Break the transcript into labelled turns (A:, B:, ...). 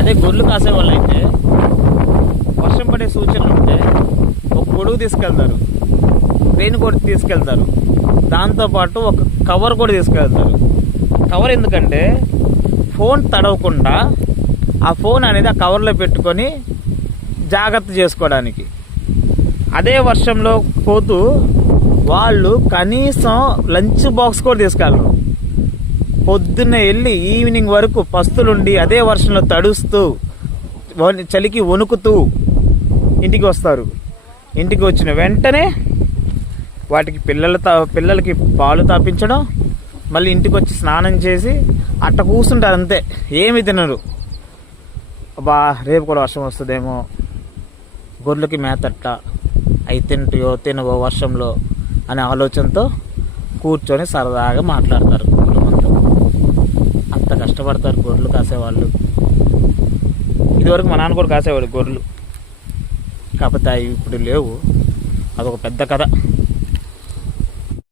A: అదే గొర్రెలు కాసే వాళ్ళు అయితే వర్షం పడే సూచనలు ఉంటే ఒక గొడుగు తీసుకెళ్తారు రెయిన్ కోట్ తీసుకెళ్తారు దాంతోపాటు ఒక కవర్ కూడా తీసుకెళ్తారు. కవర్ ఎందుకంటే ఫోన్ తడవకుండా ఆ ఫోన్ అనేది ఆ కవర్లో పెట్టుకొని జాగ్రత్త చేసుకోవడానికి. అదే వర్షంలో పోతూ వాళ్ళు కనీసం లంచ్ బాక్స్ కూడా తీసుకెళ్ళరు. పొద్దున్నే వెళ్ళి ఈవినింగ్ వరకు పస్తులుండి అదే వర్షంలో తడుస్తూ చలికి వణుకుతూ ఇంటికి వస్తారు. ఇంటికి వచ్చిన వెంటనే వాటికి పిల్లల తా పిల్లలకి పాలు తాపించడం మళ్ళీ ఇంటికి వచ్చి స్నానం చేసి అట్ట కూర్చుంటారు అంతే. ఏమి తినరు. బా రేపు కూడా వర్షం వస్తుందేమో. గొర్రెలకి మేతట్ట. అవి తింటాయో తినవో వర్షంలో అనే ఆలోచనతో కూర్చొని సరదాగా మాట్లాడతారు. కష్టపడతారు గొర్రెలు కాసేవాళ్ళు. ఇదివరకు మా నాన్న కూడా కాసేవాడు గొర్రెలు. కాకపోతే అవి ఇప్పుడు లేవు. అదొక పెద్ద కథ.